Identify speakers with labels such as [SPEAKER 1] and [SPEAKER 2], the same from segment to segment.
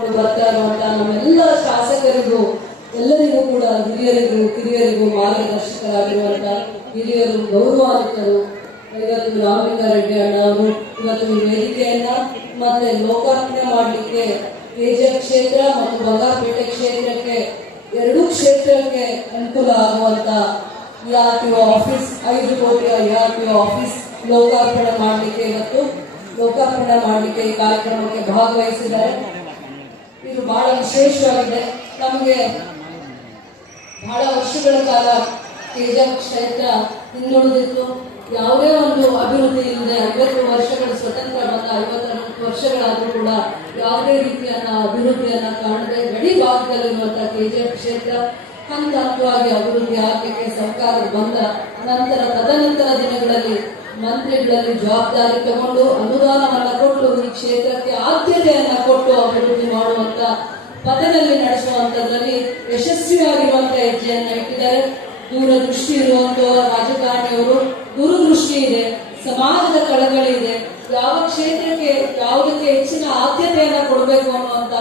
[SPEAKER 1] ಬರ್ತಾ ಇರುವಂತಹ ನಮ್ಮೆಲ್ಲ ಶಾಸಕರಿಗೂ, ಎಲ್ಲರಿಗೂ ಕೂಡ ಹಿರಿಯರಿಗೂ, ಕಿರಿಯರಿಗೂ ಮಾರ್ಗದರ್ಶಕರಾಗಿರುವಂತ ಹಿರಿಯರು ಗೌರವಾನ್ವಿತರು ಇವತ್ತು ರಾಮಲಿಂಗಾರೆಡ್ಡಿ ಅಣ್ಣ ಅವರು ಇವತ್ತು ಈ ವೇದಿಕೆಯನ್ನ ಮತ್ತೆ ಲೋಕಾರ್ಪಣೆ ಮಾಡಲಿಕ್ಕೆ ಕೆಜಿಎಫ್ ಕ್ಷೇತ್ರ ಮತ್ತು ಬಂಗಾರಪೇಟೆ ಕ್ಷೇತ್ರಕ್ಕೆ ಎರಡೂ ಕ್ಷೇತ್ರಕ್ಕೆ ಅನುಕೂಲ ಆಗುವಂತ ಟಿ ಆಫೀಸ್, ಐದು ಕೋಟಿಯ ಆರ್ ಟಿ ಆಫೀಸ್ ಲೋಕಾರ್ಪಣೆ ಮಾಡಲಿಕ್ಕೆ ಇವತ್ತು ಲೋಕಾರ್ಪಣೆ ಮಾಡಲಿಕ್ಕೆ ಈ ಕಾರ್ಯಕ್ರಮಕ್ಕೆ ಭಾಗವಹಿಸಿದ್ದಾರೆ. ಇದು ಬಹಳ ವಿಶೇಷವಾಗಿದೆ. ನಮಗೆ ಬಹಳ ವರ್ಷಗಳ ಕಾಲ ತೇಜ ಕ್ಷೇತ್ರ ಹಿಂದುಳಿದಿತ್ತು. ಯಾವುದೇ ಒಂದು ಅಭಿವೃದ್ಧಿ ಇಲ್ಲದೆ ಐವತ್ತು ವರ್ಷಗಳ ಸ್ವತಂತ್ರ ಬಂದ ಐವತ್ತರವತ್ತು ವರ್ಷಗಳಾದರೂ ಕೂಡ ಯಾವುದೇ ರೀತಿಯ ಅಭಿವೃದ್ಧಿಯನ್ನು ಕಾಣದೆ ಗಡಿ ಭಾಗದಲ್ಲಿರುವಂತಹ ತೇಜ ಕ್ಷೇತ್ರ ಹಂತ ಹಂತವಾಗಿ ಅಭಿವೃದ್ಧಿ ಆಗಲಿಕ್ಕೆ ಸರ್ಕಾರ ಬಂದ ನಂತರ ತದನಂತರ ದಿನಗಳಲ್ಲಿ ಮಂತ್ರಿಗಳಲ್ಲಿ ಜವಾಬ್ದಾರಿ ತಗೊಂಡು ಅನುದಾನವನ್ನು ಕೊಟ್ಟು ಈ ಕ್ಷೇತ್ರಕ್ಕೆ ಆದ್ಯತೆಯನ್ನ ಕೊಟ್ಟು ಅಭಿವೃದ್ಧಿ ಮಾಡುವಂತ ಪಥದಲ್ಲಿ ನಡೆಸುವಂತದ್ರಲ್ಲಿ ಯಶಸ್ವಿಯಾಗಿರುವಂತ ಹೆಜ್ಜೆಯನ್ನ ಇಟ್ಟಿದ್ದಾರೆ. ದೂರದೃಷ್ಟಿ ಇರುವಂತ ರಾಜಕಾರಣಿಯವರು, ದೂರದೃಷ್ಟಿ ಇದೆ, ಸಮಾಜದ ಕಳಕಳಿ ಯಾವ ಕ್ಷೇತ್ರಕ್ಕೆ, ಯಾವುದಕ್ಕೆ ಹೆಚ್ಚಿನ ಆದ್ಯತೆಯನ್ನ ಕೊಡಬೇಕು ಅನ್ನುವಂತ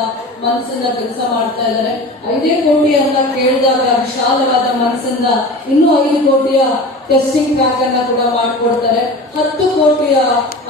[SPEAKER 1] ಮನಸ್ಸಿಂದ ಕೆಲಸ ಮಾಡ್ತಾ ಇದ್ದಾರೆ. ಐದೇ ಕೋಟಿ ಅಂತ ಕೇಳಿದಾಗ ವಿಶಾಲವಾದ ಮನಸ್ಸಿಂದ ಇನ್ನೂ ಐದು ಕೋಟಿಯ ಟೆಸ್ಟಿಂಗ್ ಪ್ಯಾಕ್ ಅನ್ನ ಕೂಡ ಮಾಡಿಕೊಡ್ತಾರೆ. ಹತ್ತು ಕೋಟಿಯ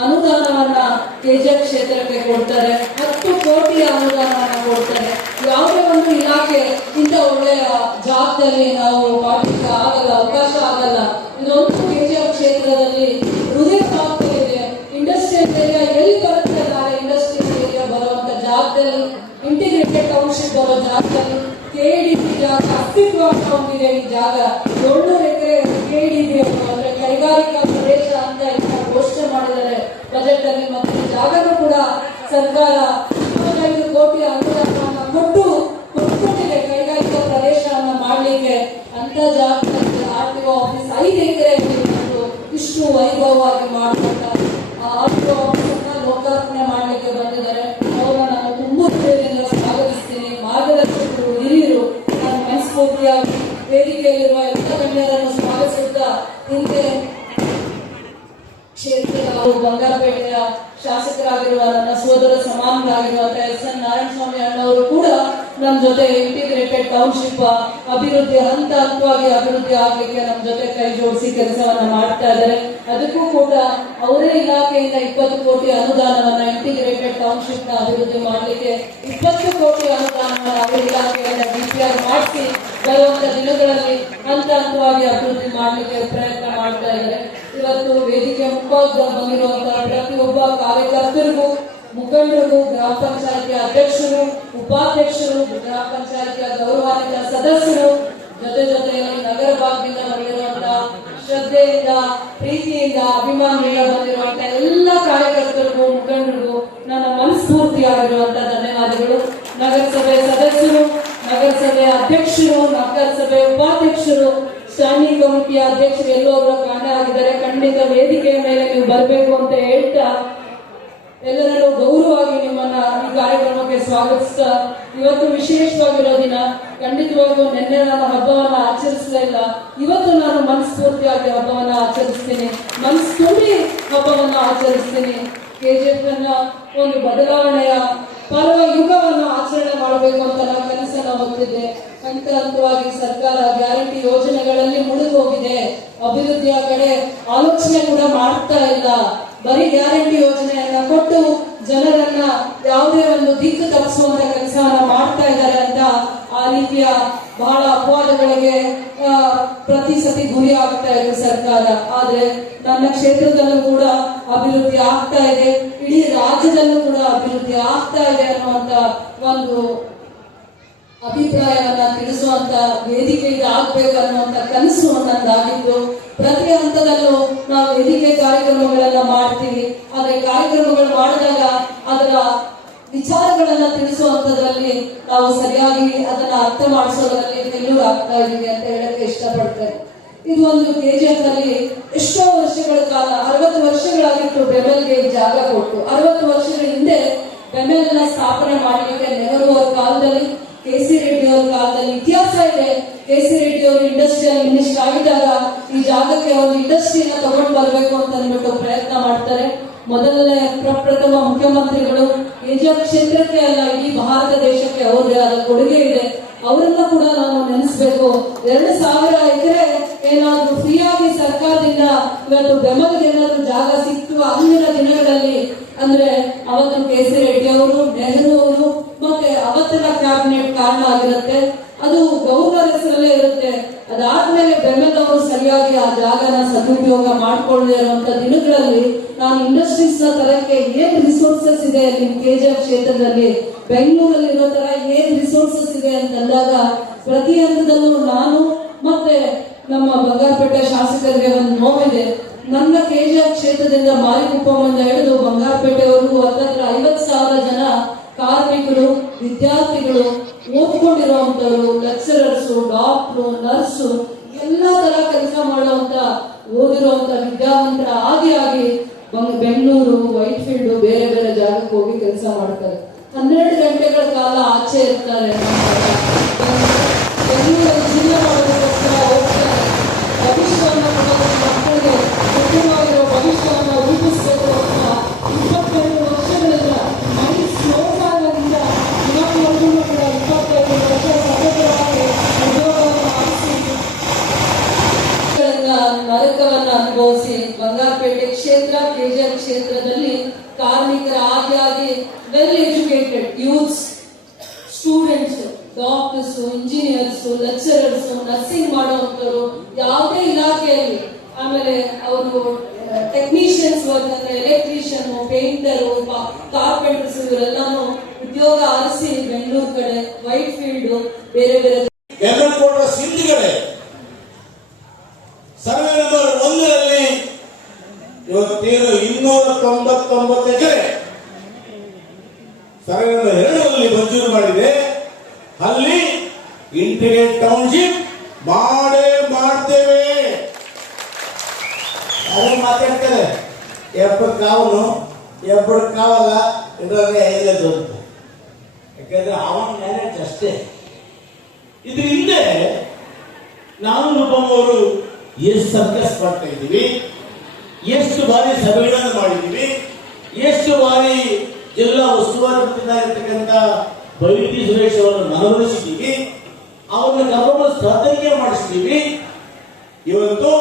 [SPEAKER 1] ಅನುದಾನವನ್ನ ತೇಜ ಕ್ಷೇತ್ರಕ್ಕೆ ಕೊಡ್ತಾರೆ. ಹತ್ತು ಕೋಟಿಯ ಅನುದಾನವನ್ನ ಕೊಡ್ತಾರೆ. ಯಾವುದೇ ಒಂದು ಇಲಾಖೆ ಇಂಥ ಒಳ್ಳೆಯ ಜಾಗದಲ್ಲಿ ನಾವು ಮಾಡಲಿಕ್ಕೆ ಆಗಲ್ಲ ಅವಕಾಶ ಆಗಲ್ಲ ಇದೊಂದು ಕೆಜಿಎಫ್ ಕ್ಷೇತ್ರದಲ್ಲಿ ಹೃದಯ ಪ್ರಾಪ್ತಿ ಇದೆ ಇಂಡಸ್ಟ್ರಿಯಲ್ ಏರಿಯಾ ಎಲ್ಲಿ ಬರುತ್ತೆ ನಾಳೆ ಇಂಡಸ್ಟ್ರಿಯಲ್ ಏರಿಯಾ ಬರುವಂತ ಜಾಗದಲ್ಲಿ ಇಂಟಿಗ್ರೇಟೆಡ್ ಟೌನ್ಶಿಪ್ ಬರೋ ಜಾಗದಲ್ಲಿ ಕೆಡಿಪಿ ಜಾಗ ಅಸ್ತಿತ್ವವನ್ನು ಹೊಂದಿದೆ ಈ ಜಾಗ. ಏಳ್ನೂರು ಎಕರೆ ಕೆಡಿಪಿ ಅಂದ್ರೆ ಕೈಗಾರಿಕಾ ಪ್ರದೇಶ ಅಂತ ಘೋಷಣೆ ಮಾಡಿದ್ದಾರೆ. ಬಜೆಟ್ ಅಲ್ಲಿ ಮತ್ತೆ ಜಾಗನೂ ಕೂಡ ಸರ್ಕಾರ ಇಪ್ಪತ್ತೈದು ಕೋಟಿ ಅನುದಾನವನ್ನು ಕೊಟ್ಟು ಕೊಟ್ಟಿದೆ ಕೈಗಾರಿಕಾ ಪ್ರದೇಶವನ್ನ ಮಾಡಲಿಕ್ಕೆ. ಅಂತ ಜಾಗದಲ್ಲಿ ಆರ್ ಟಿ ಆಫೀಸ್ ಐದು ಎಕರೆ ಇಷ್ಟು ವೈಭವವಾಗಿ ಮಾಡಿಕೊಂಡ ಆರ್ ಟಿ ಆಫೀಸ್ ಲೋಕಾರ್ಪಣೆ ಮಾಡಲಿಕ್ಕೆ ಬಂದಿದ್ದಾರೆ ಅವರನ್ನ ನಾನು ತುಂಬಾ ಹೃದಯದಿಂದ ಸ್ವಾಗತಿಸ್ತೀನಿ ಮಾರ್ಗದರ್ಶಕರು ಹಿರಿಯರು ನಾನು ಮನಸ್ಫೂರ್ತಿಯಾಗಿ ವೇದಿಕೆಯಲ್ಲಿರುವ ಎಲ್ಲ ಗಣ್ಯರನ್ನು ಸ್ವಾಗತಿಸುತ್ತಾ ಹಿಂದೆ ಕ್ಷೇತ್ರದ ಬಂಗಾರಪೇಟೆಯ ಶಾಸಕರಾಗಿರುವ ನನ್ನ ಸೋದರ ಸಮಾನರಾಗಿರುವಂತಹ ಎಸ್ ಎನ್ ನಾರಾಯಣಸ್ವಾಮಿ ಅಣ್ಣವರು ಕೂಡ ನಮ್ಮ ಜೊತೆ ಇಂಟಿಗ್ರೇಟೆಡ್ ಟೌನ್ಶಿಪ್ ಅಭಿವೃದ್ಧಿ, ಹಂತ ಹಂತವಾಗಿ ಅಭಿವೃದ್ಧಿ ಆಗ್ಲಿಕ್ಕೆ ನಮ್ಮ ಜೊತೆ ಕೈ ಜೋಡಿಸಿ ಕೆಲಸವನ್ನ ಮಾಡ್ತಾ ಇದ್ದಾರೆ. ಅದಕ್ಕೂ ಕೂಡ ಅವರೇ ಇಲಾಖೆಯಿಂದ ಇಪ್ಪತ್ತು ಕೋಟಿ ಅನುದಾನವನ್ನ ಇಂಟಿಗ್ರೇಟೆಡ್ ಟೌನ್ಶಿಪ್ನ ಅಭಿವೃದ್ಧಿ ಮಾಡಲಿಕ್ಕೆ ಇಪ್ಪತ್ತು ಕೋಟಿ ಅನುದಾನವನ್ನ ಅವರ ಇಲಾಖೆಯಿಂದ ಡಿಪಿಆರ್ ಮಾಡಿಸಿ ಬರುವಂತ ದಿನಗಳಲ್ಲಿ ಹಂತ ಹಂತವಾಗಿ ಅಭಿವೃದ್ಧಿ ಮಾಡಲಿಕ್ಕೆ ಪ್ರಯತ್ನ ಮಾಡ್ತಾ ಇದ್ದಾರೆ. ಇವತ್ತು ವೇದಿಕೆ ಮುಖವಾಗಿ ಬಂದಿರುವಂತಹ ಪ್ರತಿಯೊಬ್ಬ ಕಾರ್ಯಕರ್ತರಿಗೂ ಮುಖಂಡರಿಗೂ ಗ್ರಾಮ ಪಂಚಾಯತಿಯ ಅಧ್ಯಕ್ಷರು, ಉಪಾಧ್ಯಕ್ಷರು, ಗ್ರಾಮ ಪಂಚಾಯತಿಯ ಗೌರವಾನ್ವಿತ ಸದಸ್ಯರು, ಜೊತೆ ಜೊತೆಯಲ್ಲಿ ನಗರ ಭಾಗದಿಂದ ಬಂದಿರುವಂತಹ ಶ್ರದ್ಧೆಯಿಂದ, ಪ್ರೀತಿಯಿಂದ, ಅಭಿಮಾನದಿಂದ ಬಂದಿರುವಂತಹ ಎಲ್ಲ ಕಾರ್ಯಕರ್ತರಿಗೂ, ಮುಖಂಡರಿಗೂ ನನ್ನ ಇವತ್ತು ವಿಶೇಷವಾಗಿರೋ ದಿನ ಖಂಡಿತವಾಗ್ಲೂ ನಿನ್ನೆ ನಾನು ಹಬ್ಬವನ್ನ ಆಚರಿಸಲಿಲ್ಲ ಇವತ್ತು ನಾನು ಮನಸ್ಫೂರ್ತಿಯಾಗಿ ಹಬ್ಬವನ್ನ ಆಚರಿಸ್ತೀನಿ. ಮನಸ್ಸು ಹಬ್ಬವನ್ನ ಆಚರಿಸ್ತೀನಿ. ಕೆಜಿಎಫ್ ಅನ್ನ ಒಂದು ಬದಲಾವಣೆಯ ಪರ್ವ ಯುಗವನ್ನ ಆಚರಣೆ ಮಾಡಬೇಕು ಅಂತ ನಾನು ಕನಸನ್ನ ಹೊತ್ತಿದ್ದೆ ಹಂತ ಹಂತವಾಗಿ ಸರ್ಕಾರ ಗ್ಯಾರಂಟಿ ಯೋಜನೆಗಳಲ್ಲಿ ಮುಳುಗು ಹೋಗಿದೆ ಅಭಿವೃದ್ಧಿಯ ಕಡೆ ಆಲೋಚನೆ ಕೂಡ ಮಾಡ್ತಾ ಇಲ್ಲ. ಬರೀ ಗ್ಯಾರಂಟಿ ಯೋಜನೆಯನ್ನ ಕೊಟ್ಟು ಜನರನ್ನ ಯಾವುದೇ ಒಂದು ದಿಕ್ಕು ತಪ್ಪಿಸುವಂತ ಕೆಲಸವನ್ನ ಮಾಡ್ತಾ ಇದ್ದಾರೆ ಅಂತ ಆ ರೀತಿಯ ಬಹಳ ಅಪವಾದಗಳಿಗೆ ಪ್ರತಿ ಸತಿ ಗುರಿ ಆಗ್ತಾ ಇದೆ ಸರ್ಕಾರ. ಆದ್ರೆ ನನ್ನ ಕ್ಷೇತ್ರದಲ್ಲೂ ಕೂಡ ಅಭಿವೃದ್ಧಿ ಆಗ್ತಾ ಇದೆ. ಇಡೀ ರಾಜ್ಯದಲ್ಲೂ ಕೂಡ ಅಭಿವೃದ್ಧಿ ಆಗ್ತಾ ಇದೆ ಅನ್ನುವಂತ ಒಂದು ಅಭಿಪ್ರಾಯವನ್ನ ತಿಳಿಸುವಂತ ವೇದಿಕೆ ಇದು ಆಗ್ಬೇಕು ಅನ್ನುವಂತ ಕನಸು ನನ್ನದಾಗಿದ್ದು ಪ್ರತಿ ಹಂತದಲ್ಲೂ ನಾವು ವೇದಿಕೆ ಕಾರ್ಯಕ್ರಮಗಳನ್ನ ಮಾಡ್ತೀವಿ. ಆದ್ರೆ ಕಾರ್ಯಕ್ರಮಗಳು ಮಾಡಿದಾಗ ಅದರ ವಿಚಾರಗಳನ್ನ ತಿಳಿಸುವಂತದ್ರಲ್ಲಿ ನಾವು ಸರಿಯಾಗಿ ಅದನ್ನ ಅರ್ಥ ಮಾಡಿಸೋದ್ರಲ್ಲಿ ಫೆಲ್ಯೂರ್ ಆಗ್ತಾ ಇದೀವಿ ಅಂತ ಹೇಳಕ್ಕೆ ಇಷ್ಟಪಡ್ತೇನೆ. ಇದು ಒಂದು ಕೆಜಿಎಫ್ ಅಲ್ಲಿ ಎಷ್ಟೋ ವರ್ಷಗಳ ಕಾಲ, ಅರವತ್ತು ವರ್ಷಗಳಾಗಿತ್ತು ಬೆಮೆಲ್ಗೆ ಜಾಗ ಕೊಟ್ಟು. ಅರವತ್ತು ವರ್ಷಗಳ ಹಿಂದೆ ಬೆಮೆಲ್ ಸ್ಥಾಪನೆ ಮಾಡಲಿಕ್ಕೆ ನೆಹರು ಅವರ ಕಾಲದಲ್ಲಿ ಇತಿಹಾಸ ಇದೆ ಕೆ ಸಿ ರೆಡ್ಡಿ ಅವರು ಇಂಡಸ್ಟ್ರಿಯಲ್ ಮಿನಿಸ್ಟರ್ ಆಗಿದ್ದಾಗ ಈ ಜಾಗಕ್ಕೆ ಒಂದು ಇಂಡಸ್ಟ್ರಿನ ತಗೊಂಡು ಬರಬೇಕು ಅಂತ ಅಂದ್ಬಿಟ್ಟು ಪ್ರಯತ್ನ ಮಾಡ್ತಾರೆ. ಮೊದಲನೇ ಪ್ರಪ್ರಥಮ ಮುಖ್ಯಮಂತ್ರಿಗಳು ಕೆಜಿಎಫ್ ಕ್ಷೇತ್ರಕ್ಕೆ ಅಲ್ಲ, ಇಡೀ ಭಾರತ ದೇಶಕ್ಕೆ ಅವ್ರದೇ ಆದ ಕೊಡುಗೆ ಇದೆ. ಅವರನ್ನ ಕೂಡ ನಾವು ನೆನೆಸ್ಬೇಕು. ಎರಡು ಸಾವಿರ ಎಕರೆ ಏನಾದ್ರೂ ಫ್ರೀಯಾಗಿ ಸರ್ಕಾರದಿಂದ ಇವತ್ತು ಬೆಂಬಲಿಗೆ ಏನಾದ್ರೂ ಜಾಗ ಸಿಕ್ತು ಅಂದಿನ ದಿನಗಳಲ್ಲಿ, ಅಂದ್ರೆ ಅವತ್ತು ಕೆ ಸಿ ರೆಡ್ಡಿ ಅವರು, ನೆಹರು ಅವರು, ಮತ್ತೆ ಅವತ್ತಿನ ಕ್ಯಾಬಿನೆಟ್ ಕಾರಣ ಆಗಿರುತ್ತೆ. ಅದು ಹೆಸರಲ್ಲೇ ಇರುತ್ತೆ. ಅದಾದ್ಮೇಲೆ ಬೆಂಬಲ ಅವರು ಸರಿಯಾಗಿ ಆ ಜಾಗನ ಸದುಪಯೋಗ ಮಾಡ್ಕೊಳ್ಳದೆ ಇರುವಂತ ದಿನಗಳಲ್ಲಿ ನಾನು ಇಂಡಸ್ಟ್ರೀಸ್ನ ತರಕ್ಕೆ ಏನ್ ರಿಸೋರ್ಸಸ್ ಇದೆ ನಿಮ್ ಕೆಜಿಎಫ್ ಕ್ಷೇತ್ರದಲ್ಲಿ? ಬೆಂಗಳೂರಲ್ಲಿ ಇರೋ ತರ ಏನ್ ರಿಸೋರ್ಸಸ್ ಇದೆ ಅಂತಂದಾಗ ಪ್ರತಿ ಹಂತದಲ್ಲೂ ನಾನು ಮತ್ತೆ ನಮ್ಮ ಬಂಗಾರಪೇಟೆ ಶಾಸಕರಿಗೆ ಒಂದು ನೋವಿದೆ. ನನ್ನ ಕೆಜಿಎಫ್ ಕ್ಷೇತ್ರದಿಂದ ಮಾರಿಕುಪ್ಪದಿಂದ ಹಿಡಿದು ಬಂಗಾರಪೇಟೆವರೆಗೂ ಹತ್ತತ್ರ ಐವತ್ ಸಾವಿರ ಜನ ಕಾರ್ಮಿಕರು, ವಿದ್ಯಾರ್ಥಿಗಳು ಓದ್ಕೊಂಡಿರುವಂತವ್ರು ಲೆಕ್ಚರರ್ಸು ಡಾಕ್ಟ್ರು ನರ್ಸು ಎಲ್ಲ ತರ ಕೆಲಸ ಮಾಡುವಂತ ಓದಿರುವಂತ ವಿದ್ಯಾವಂತರ ಆಗಿ ಆಗಿ ಬಂಗ್- ಬೆಂಗಳೂರು ವೈಟ್ ಫೀಲ್ಡ್ ಬೇರೆ ಬೇರೆ ಜಾಗಕ್ಕೆ ಹೋಗಿ ಕೆಲಸ ಮಾಡ್ತಾರೆ. ಹನ್ನೆರಡು ಗಂಟೆಗಳ ಕಾಲ ಆಚೆ ಇರ್ತಾರೆ. ಬೆಂಗಳೂರಲ್ಲಿ ಜೀವನ ನರಕವನ್ನ ಅನುಭವಿಸಿ ಬಂಗಾರಪೇಟೆ ಕ್ಷೇತ್ರ ಕೆಜಿಎಫ್ ಕ್ಷೇತ್ರದಲ್ಲಿ ಕಾರ್ಮಿಕರ ಆಗಿ well educated youths students doctors engineers lecturers nursing ಮಾಡುವಂತವರು ಯಾವುದೇ ಇಲಾಖೆಯಲ್ಲಿ. ಆಮೇಲೆ ಅವರು ಟೆಕ್ನಿಷಿಯನ್ಸ್ ವರ್ಕ್ ಅಂದ್ರೆ ಎಲೆಕ್ಟ್ರಿಷಿಯನ್ ಪೇಂಟರ್ ಕಾರ್ಪೆಂಟರ್ಸ್ ಇವರೆಲ್ಲಾನು ಉದ್ಯೋಗ ಆರಿಸಿ ಬೆಂಗಳೂರು ಕಡೆ ವೈಟ್ ಫೀಲ್ಡ್ ಬೇರೆ ಬೇರೆ
[SPEAKER 2] ಎಲ್ಲ ಸರ್ವೆ ನಂಬರ್ ಒಂದರಲ್ಲಿ ಇವತ್ತೇನು ಇನ್ನೂರ ತೊಂಬತ್ತೊಂಬತ್ತು ಎಕರೆ ಸರ್ವೆ ನಂಬರ್ ಎರಡರಲ್ಲಿ ಮಂಜೂರು ಮಾಡಿದೆ. ಅಲ್ಲಿ ಇಂಟಿಗ್ರೇಟ್ ಟೌನ್ಶಿಪ್ ಮಾಡೇ ಮಾಡ್ತೇವೆ. ಅದು ಮಾತಾಡ್ತಾರೆ ಎಪ್ಪತ್ತು ಕಾವನು ಎಪ್ಪತ್ತು ಕಾವಲ್ಲ ಇದರಲ್ಲಿ ಐದೇ ಅಂತ. ಯಾಕಂದ್ರೆ ಅವನ ಮ್ಯಾನೇಜ್ ಅಷ್ಟೇ ಇದ್ರ ಹಿಂದೆ ನಾನು ರೂಪಮ್ಮವರು ಎಷ್ಟು ಸರ್ಕಸ್ ಮಾಡ್ತಾ ಇದ್ದೀವಿ. ಎಷ್ಟು ಬಾರಿ ಸಮ್ಮೇಳನ ಮಾಡಿದ್ದೀವಿ. ಎಷ್ಟು ಬಾರಿ ಜಿಲ್ಲಾ ಉಸ್ತುವಾರಿ ಇರ್ತಕ್ಕಂಥ ಬೈಟಿ ಸುರೇಶ್ ಅವರನ್ನು ಮನವೊಲಿಸಿದ್ದೀವಿ. ಅವರ ಗಮನ ಸಾಧನೆ ಮಾಡಿಸ್ತೀವಿ. ಇವತ್ತು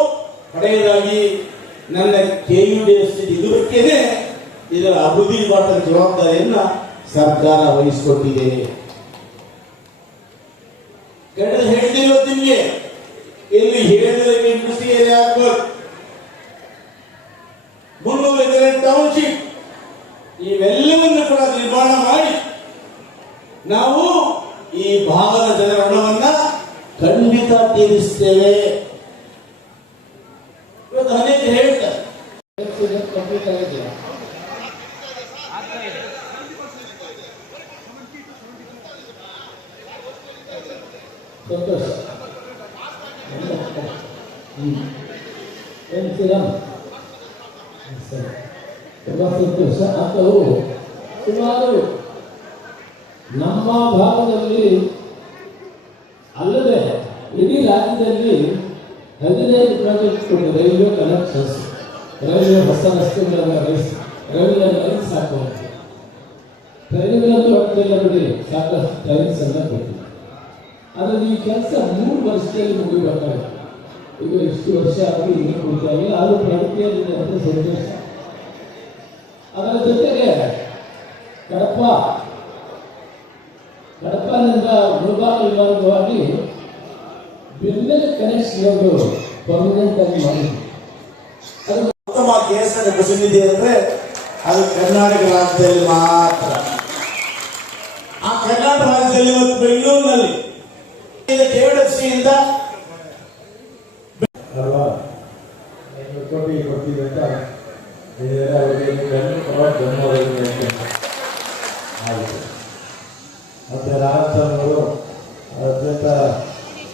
[SPEAKER 2] ಕಡೆಯದಾಗಿ ನನ್ನ ಕೆ ಯು ಡಿ ಎಸ್ ಇದುವರೆಗೇನೆ ಇದರ ಅಭಿವೃದ್ಧಿ ಮಾಡಿದ ಜವಾಬ್ದಾರಿಯನ್ನ ಸರ್ಕಾರ ವಹಿಸಿಕೊಟ್ಟಿದೆ. ಕೆಟ್ಟದ್ದು ಹೇಳಿದೆ ಇವತ್ತು ನಿಮ್ಗೆ ಇಲ್ಲಿ ಹೇಳಿದ್ರೆ ಇಂಡಸ್ಟ್ರಿಯಲ್ಲಿ ಆಗ್ಬೋದು. ಮುನ್ನೂರು ಎಕರೆ ಟೌನ್ಶಿಪ್ ಇವೆಲ್ಲವನ್ನು ಕೂಡ ನಿರ್ಮಾಣ ಮಾಡಿ ನಾವು ಈ ಭಾಗದ ಜನರ ಋಣವನ್ನ ಖಂಡಿತ ತೀರಿಸ್ತೇವೆ ಇವತ್ತು ಅನೇಕ ಹೇಳ್ತಾರೆ
[SPEAKER 3] ಕಂಪ್ಲೀಟ್ ಆಗಿದೆಯಾ ಸಂತೋಷ ಹ್ಮ್ ಏನು ಶ್ರೀರಾಮ್ ಸರಿ ತುಂಬ ಸಂತೋಷ ಅದು ಸುಮಾರು ನಮ್ಮ ಭಾಗದಲ್ಲಿ ಅಲ್ಲದೆ ಇಡೀ ರಾಜ್ಯದಲ್ಲಿ ಹದಿನೈದು ಪ್ರಾಜೆಕ್ಟ್ ರೈಲ್ವೆ ಕನೆಕ್ಷನ್ಸ್ ರೈಲ್ವೆ ಹೊಸ ರಸ್ತೆಗಳನ್ನು ರೈಸ್ ರೈಲ್ವೆ ಲೈನ್ಸ್ ಹಾಕುವಂತೆ. ಟ್ರೈನ್ಗಳಲ್ಲೂ ಹೊರಟಿಲ್ಲ ಬಿಡಿ, ಸಾಕಷ್ಟು ಟ್ರೈನ್ಸ್ ಎಲ್ಲ ಕೊಟ್ಟಿದೆ ಆದರೆ ಈ ಕೆಲಸ ಮೂರು ವರ್ಷದಲ್ಲಿ ಮುಗಿಬೇಕಾಗುತ್ತೆ ಈಗ ಇಷ್ಟು ವರ್ಷ ಆಗಿ ಇನ್ನೂ ಆಗಿಲ್ಲ ಆದರೂ ಪ್ರಗತಿಯಲ್ಲಿದೆ ಅಂತ ಸಂತೋಷ. ಅದರ ಜೊತೆಗೆ ಕಡಪ ಕಡಪನಿಂದ ಮುಳಬಾಗಿಲು ಮಾರ್ಗವಾಗಿ ಬೆನ್ನೆಲೆ ಕನೆಕ್ಷನ್ ಒಂದು ಪರ್ಮನೆಂಟ್ ಆಗಿ ಮಾಡಿದ್ವಿ ಅದು
[SPEAKER 2] ಉತ್ತಮ ಕೇಸರ ಪ್ರಸಿದ್ಧಿ ಅಂದ್ರೆ ಅದು ಕರ್ನಾಟಕ ರಾಜ್ಯದಲ್ಲಿ ಮಾತ್ರ. ಆ ಕರ್ನಾಟಕ ರಾಜ್ಯದಲ್ಲಿ ಇವತ್ತು ಬೆಂಗಳೂರಿನಲ್ಲಿ ಕೆಎಫ್ಸಿಯಿಂದ
[SPEAKER 3] ಅಲ್ವಾ? ಜನ್ಮದಲ್ಲಿ ಆಗಿದೆ ಮತ್ತು ರಾಜಸ್ಥಾನವರು ಅತ್ಯಂತ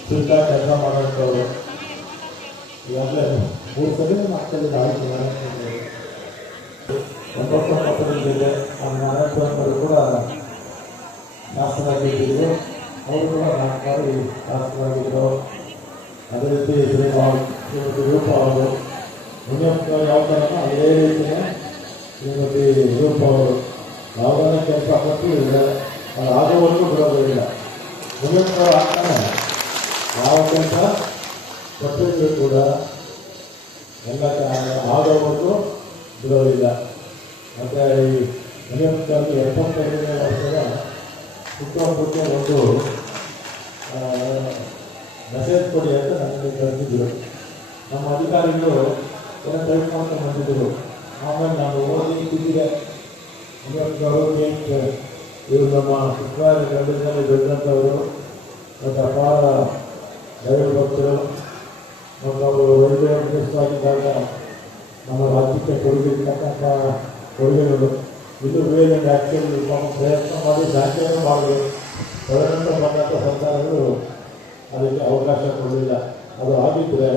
[SPEAKER 3] ಚಿಂತ ಕೆಲಸ ಮಾಡುವಂಥವ್ರು ಈಗಾಗಲೇ ಮೂರು ಸಲ ಮಕ್ಕಳಿಗೆ ಆಯ್ತು ನಾರಾಯಣ ಒಂಬತ್ತೊಂಬತ್ತರ ಜಿಲ್ಲೆ ಆ ನಾರಾಯಣವರು ಕೂಡ ಶಾಸಕರಾಗಿದ್ದರು ಅವರು ಕೂಡ ನಾಲ್ಕು ಬಾರಿ ಶಾಸಕರಾಗಿದ್ದರು ಅದೇ ರೀತಿ ಶ್ರೀಮಾನ್ ಶ್ರೀಮತಿ ರೂಪ ಅವರು ಮುನಿಯಪ್ಪ ಯಾವ ಥರನೋ ಅದೇ ರೀತಿಯೇ ಶ್ರೀಮತಿ ರೂಪ ಅವರು ಯಾವುದನ್ನ ಕೆಲಸ ಕೊಟ್ಟು ಅದು ಆಗೋವರೆಗೂ ಬಿಡೋದಿಲ್ಲ ಮುಗಿಸ್ತಾರೆ ಆಗ್ತಾನೆ ಯಾವ ಕೆಲಸ ಕೊಟ್ಟಿದ್ರು ಕೂಡ ಎಲ್ಲ ಆಗೋವರೆಗೂ ಬಿಡೋದಿಲ್ಲ ಮತ್ತು ಈ ನಿಯಮಿತವಾಗಿ ಎಪ್ಪತ್ತೈದನೇ ವರ್ಷದ ಸುತ್ತಮುತ್ತ ಒಂದು ಮೆಸೇಜ್ ಕೊಡಿ ಅಂತ ನನಗೆ ಕಳಿಸಿದ್ರು. ನಮ್ಮ ಅಧಿಕಾರಿಗಳು ಏನೋ ತೆಗೆದುಕೊಂಡು ಬಂದಿದ್ದರು. ಆಮೇಲೆ ನಾನು ಓದಿ ಕೂತಿದೆ ಅಂಬೇಡ್ಕರ್ ಕೇಕ್ ಇವರು ನಮ್ಮ ಶುಕ್ರವಾರ ಗಂಡದಲ್ಲಿ ಬೆಳೆದಂಥವರು ಮತ್ತು ಅಪಾರ ದೈವ ಭಕ್ತರು ಮತ್ತು ಅವರು ಮಿನಿಸ್ಟರ್ ಆಗಿದ್ದಾಗ ನಮ್ಮ ರಾಜ್ಯಕ್ಕೆ ಕೊಡುಗಿರ್ತಕ್ಕಂಥ ಕೊಡುಗೆಗಳು. ಇದು ಬೇರೆ ಆ್ಯಕ್ಚುಲಿ ಪ್ರಯತ್ನ ಮಾಡಿ ಸಾಧ್ಯವನ್ನು ಮಾಡಬೇಕು ತದನಂತರ ಬಂದಂಥ ಸರ್ಕಾರಗಳು ಅದಕ್ಕೆ ಅವಕಾಶ ಕೊಡಲಿಲ್ಲ. ಅದು ಆಗಿದ್ದರೆ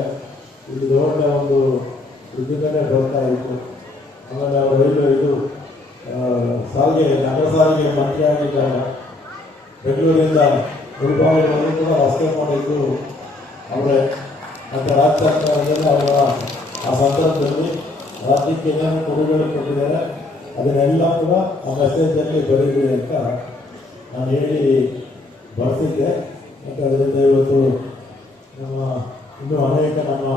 [SPEAKER 3] ಇಲ್ಲಿ ದೊಡ್ಡ ಒಂದು ಇದನ್ನೇ ಬರ್ತಾ ಇತ್ತು. ಆಮೇಲೆ ಅವರು ಇದು ಸಾರಿಗೆ, ನಗರ ಸಾರಿಗೆ ಮಂತ್ರಿ ಆಗಿದ್ದಾಗ ಬೆಂಗಳೂರಿಂದ ಗುರುಭಾವಿಗಳನ್ನು ಕೂಡ ರಸ್ತೆ ಮಾಡಿದ್ದು ಅವರೇ. ಮತ್ತು ರಾಜ್ಯ ಸರ್ಕಾರದಲ್ಲಿ ಅವರ ಆ ಸಂದರ್ಭದಲ್ಲಿ ರಾಜ್ಯಕ್ಕೆ ಏನೇನು ಕೊಡುಗೆಗಳು ಕೊಟ್ಟಿದ್ದಾರೆ, ಅದನ್ನೆಲ್ಲ ಕೂಡ ಆ ಮೆಸೇಜಲ್ಲಿ ಬರೀರಿ ಅಂತ ನಾನು ಹೇಳಿ ಬರ್ತಿದ್ದೆ ಮತ್ತು ಅದರಿಂದ ಇವತ್ತು ನಮ್ಮ ಇನ್ನೂ ಅನೇಕ ನಮ್ಮ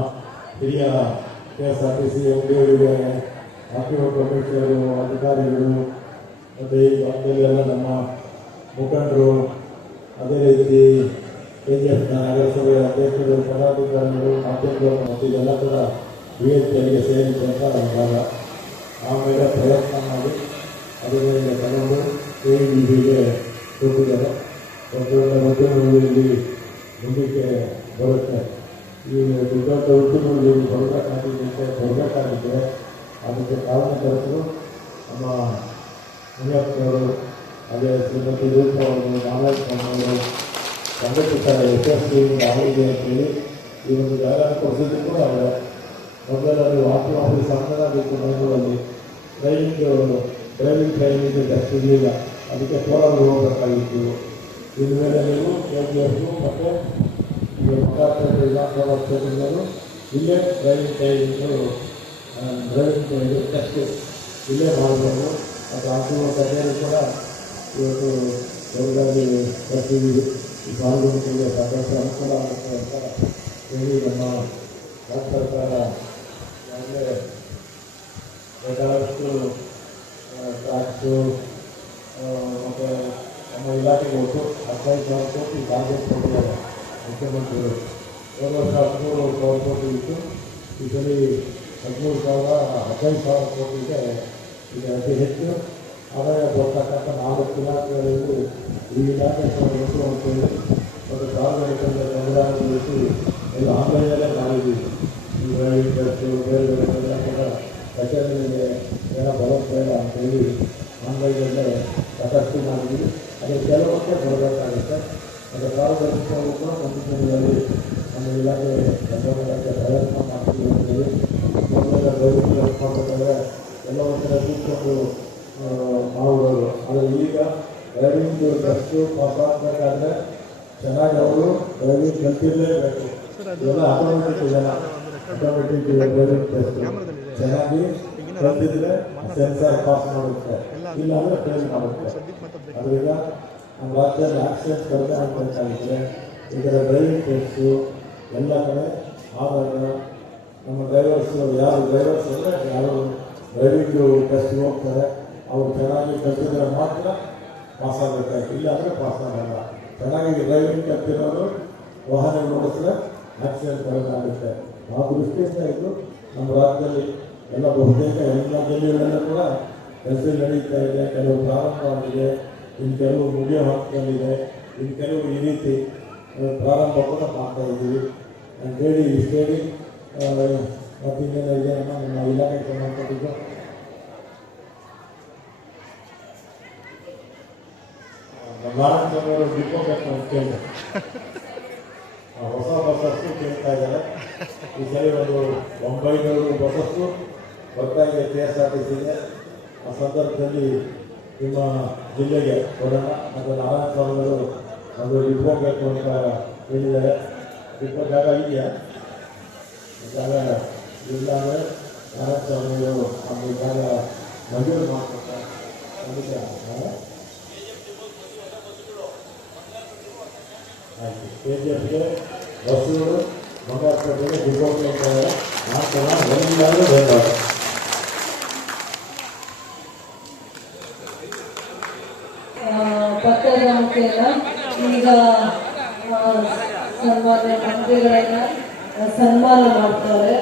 [SPEAKER 3] ಹಿರಿಯ K S R T C M D R ಅಧಿಕಾರಿಗಳು, ಮತ್ತು ಈ ಭಾಗದಲ್ಲೆಲ್ಲ ನಮ್ಮ ಮುಖಂಡರು, ಅದೇ ರೀತಿ ಕೆ ಜಿ ಎಫ್ ನಗರಸಭೆ ಅಧ್ಯಕ್ಷರು, ಪದಾಧಿಕಾರಿಗಳು, ಮಾಧ್ಯಮಗಳು ಮತ್ತು ಇದೆಲ್ಲ ಕೂಡ ಬಿ ಎಚ್ ಪಿಗೆ ಸೇರಿದಂಥ ಭಾಗ. ಆಮೇಲೆ ಪ್ರಯತ್ನ ಮಾಡಿ ಅದರಿಂದ ತಗೊಂಡು ಕೆ ಡಿ ಬಿಗೆ ಕೊಟ್ಟಿದ್ದಾರೆ ಒಂದು ಒಳ್ಳೆ ಮಧ್ಯಮದಲ್ಲಿ ಮುಂದಕ್ಕೆ ಬರುತ್ತೆ ಈ ದೊಡ್ಡ ಉದ್ಯಮಗಳು ಬರಬೇಕಾಗಿದೆ ಬರಬೇಕಾಗಿದ್ದರೆ ಅದಕ್ಕೆ ಕಾರಣಕರ್ತರು ನಮ್ಮ ಮುನಿಯಪ್ಪನವರು ಅದೇ ಶ್ರೀಮತಿ ರೂಪ ಅವರು ನಾರಾಯಣ ಅವರು ಸಂಘಟಿತರ ಯಶಸ್ವಿಯಿಂದ ಆಗಿದೆ ಅಂತೇಳಿ ಈ ಒಂದು ಜಾಗ ಕೊಡಿಸಿದ್ದು ಕೂಡ ಅವರೇ ಮೊದಲಲ್ಲಿ ವಾಟರ್ ಆಫೀಸ್ ಸಣ್ಣದಾಗಿತ್ತು ಬೆಂಗಳೂರಲ್ಲಿ ಡ್ರೈವಿಂಗ್ ಡ್ರೈವಿಂಗ್ ಟ್ರೈನಿಂಗ್ ಟೆಸ್ಟ್ ಇರಲಿಲ್ಲ ಅದಕ್ಕೆ ಕೋಲಾರ ಹೋಗಬೇಕಾಗಿತ್ತು ಇನ್ಮೇಲೆ ನೀವು ಕೆ ಜಿ ಎಫ್ಗೂ ಮತ್ತು ಮಕಾಪೇಟೆ ವಿಧಾನಸಭಾ ಕ್ಷೇತ್ರದಲ್ಲೂ ಇಲ್ಲೇ ಡ್ರೈವಿಂಗ್ ಟ್ರೈನಿಂಗು ಇದು ಟೆಸ್ಟ್ ಇಲ್ಲೇ ಮಾಡಬೇಕು ಮತ್ತು ಹಾಕುವ ಕಚೇರಿ ಕೂಡ ಇವತ್ತು ದೊಡ್ಡದಾಗಿ ಈ ಪಾಲ್ಗೊಳ್ಳುತ್ತಿದೆ ಸಾಕಷ್ಟು ಅನುಕೂಲ ಆಗುತ್ತೆ ಅಂತ ಹೇಳಿ ನಮ್ಮ ರಾಜ್ಯ ಸರ್ಕಾರ ಈಗಾಗಲೇ ಬೇಕಾದಷ್ಟು ಟ್ಯಾಕ್ಸು ಮತ್ತು ನಮ್ಮ ಇಲಾಖೆಗೆ ಒಟ್ಟು ಹದಿನೈದು ಸಾವಿರ ಕೋಟಿ ಟಾರ್ಗೆಟ್ ಕೊಟ್ಟಿದ್ದಾರೆ ಮುಖ್ಯಮಂತ್ರಿಗಳು ಎರಡು ವರ್ಷ ಹದಿಮೂರು ಸಾವಿರ ಕೋಟಿ ಇತ್ತು ಸಲ ಹದಿಮೂರು ಸಾವಿರ ಹದಿನೈದು ಸಾವಿರ ಕೋಟಿಗೆ ಇದು ಅತಿ ಹೆಚ್ಚು ಆದಾಯ ಬರ್ತಕ್ಕಂಥ ನಾಲ್ಕು ಇಲಾಖೆಗಳಲ್ಲಿ ಈ ಇಲಾಖೆ ಒಂದು ಮತ್ತು ಸಾರ್ವಜನಿಕರ ಸಮುದಾಯದಲ್ಲಿ ಎಲ್ಲ ಆನ್ಲೈನಲ್ಲೇ ಮಾಡಿದ್ದೀವಿ ಡ್ರೈವಿಂಗ್ ಟೆಸ್ಟು ಬೇರೆ ಬೇರೆ ಎಲ್ಲ ಕೂಡ ಕಚೇರಿಗಳಿಗೆ ಏನೋ ಬರೋದು ಬೇಡ ಅಂತೇಳಿ ಆನ್ಲೈನಲ್ಲೇ ಸಾಕಷ್ಟು ಮಾಡಿದ್ದೀವಿ ಅದು ಕೆಲವಕ್ಕೆ ಬರಬೇಕಾಗುತ್ತೆ ಅದು ಸಾರ್ವಜನಿಕರು ಕೂಡ ದಿನಗಳಲ್ಲಿ ನಮ್ಮ ಇಲಾಖೆ ಪ್ರಯತ್ನ ಮಾಡ್ತೀವಿ ಅಂತೇಳಿ ಮೊದಲೆಲ್ಲ ಡ್ರೈವಿಂಗ್ ಮಾಡಬೇಕಾದ್ರೆ ಎಲ್ಲ ಒಂಥರ ಕಡೆ ಕೂತ್ಕೊಂಡು ಮಾಡುವುದು ಆದರೆ ಈಗ ಡ್ರೈವಿಂಗ್ ಟೆಸ್ಟು ಪಾಸ್ ಆಗಬೇಕಾದ್ರೆ ಚೆನ್ನಾಗಿ ಅವರು ಡ್ರೈವಿಂಗ್ ಕಲ್ತಿರಲೇಬೇಕು. ಇವೆಲ್ಲ ಆಟೋಮೆಟಿಕ್ ಇದೆಲ್ಲ ಆಟೋಮೆಟಿಕ್ ಡ್ರೈವಿಂಗ್ ಟೆಸ್ಟ್ ಚೆನ್ನಾಗಿ ಕಲ್ತಿದ್ರೆ ಸೆನ್ಸರ್ ಪಾಸ್ ಮಾಡುತ್ತೆ. ಇಲ್ಲ ಅಂದರೆ ಫೇಲ್ ಮಾಡುತ್ತೆ. ಅದರಿಂದ ನಮ್ಮ ರಾಜ್ಯದಲ್ಲಿ ಆಕ್ಸಿಡೆಂಟ್ ಕಡಿಮೆ ಆಗಬೇಕಾಗಿದ್ರೆ ಇದರ ಡ್ರೈವಿಂಗ್ ಟೆಸ್ಟು ಎಲ್ಲ ಕಡೆ ಆದಾಗ ನಮ್ಮ ಡ್ರೈವರ್ಸ್ ಯಾರು ಡ್ರೈವರ್ಸ್ ಅಂದರೆ ಯಾರು ಡ್ರೈವಿಂಗು ಟೆಸ್ಟ್ಗೆ ಹೋಗ್ತಾರೆ ಅವ್ರು ಚೆನ್ನಾಗಿ ಕಲ್ತಿದ್ರೆ ಮಾತ್ರ ಪಾಸ್ ಆಗಬೇಕಾಯ್ತು. ಇಲ್ಲ ಅಂದರೆ ಪಾಸ್ ಆಗಲ್ಲ. ಚೆನ್ನಾಗಿ ಡ್ರೈವಿಂಗ್ ಕಲ್ತಿರೋರು ವಾಹನ ನೋಡಿದ್ರೆ ಆಕ್ಸಿಡೆಂಟ್ ಬರೋದಾಗುತ್ತೆ ಆ ದೃಷ್ಟಿಯಿಂದ ಇದು ನಮ್ಮ ರಾಜ್ಯದಲ್ಲಿ ಎಲ್ಲ ಬಹುತೇಕ ಎಲ್ಲ ಜಿಲ್ಲೆಗಳಲ್ಲೂ ಕೂಡ ಕೆಲಸ ನಡೀತಾ ಇದೆ, ಕೆಲವು ಪ್ರಾರಂಭ ಆಗಿದೆ, ಇನ್ನು ಕೆಲವು ಮುಗಿಯೋ ಹಂತದಲ್ಲಿದೆ, ಇನ್ನು ಕೆಲವು ಈ ರೀತಿ ಪ್ರಾರಂಭ ಕೂಡ ಮಾಡ್ತಾ ಇದ್ದೀವಿ. ಅಂತೇಳಿ ಹೇಳಿ ಇನ್ನೇನು ಇದೆ ನಿಮ್ಮ ಇಲಾಖೆಗೆ ಸಂಬಂಧಪಟ್ಟಿದ್ದು ನಾರಾಯಣಸ್ವಾಮಿಯವರು ಬಿಟ್ಕೋಬೇಕು ಅಂತ ಕೇಳಿದೆ ಹೊಸ ಬಸ್ಸಸ್ಸು ಕೇಳ್ತಾ ಇದ್ದಾರೆ ಈ ಸರಿ ಒಂದು ಒಂಬೈನೂರು ಬಸ್ಸಸ್ಸು ಇದೆ ಕೆ ಎಸ್ ಆರ್ ಟಿ ಸಿಗೆ ಆ ಸಂದರ್ಭದಲ್ಲಿ ನಿಮ್ಮ ಜಿಲ್ಲೆಗೆ ಕೊಡೋಣ ಮತ್ತು ನಾರಾಯಣ ಸ್ವಾಮಿಗಳು ಒಂದು ಇಟ್ಕೋಬೇಕು ಅಂತ ಹೇಳಿದ್ದಾರೆ ಇಟ್ಕೋ ಜಾಗ ಇದೆಯಾ ಜಾಗ ಇಲ್ಲ ಅಂದರೆ ನಾರಾಯಣ ಸ್ವಾಮಿಗಳು ಒಂದು ಜಾಗ ಮಂಜೂರು ಮಾಡ್ಕೊತಾರೆ ಅನುಗ್ರಹ ಆ? ಆಯ್ತು ಕೆ ಜಿ ಎಫ್ಗೆ ಹೊಸೂರು ಬಂಗಾರಪೇಟೆಗೆ ಡಿಪೋಟ್ ಇದ್ದಾರೆ ಆ ಥರ ಎಲ್ಲರೂ ಧನ್ಯವಾದ
[SPEAKER 1] ಆ, ಪಕ್ಕದ ಮುಖೇನ ಈಗ ಆ, ಸನ್ಮಾನ್ಯ ಮಂತ್ರಿಗಳನ್ನ ಆ, ಸನ್ಮಾನ ಮಾಡ್ತಾರೆ.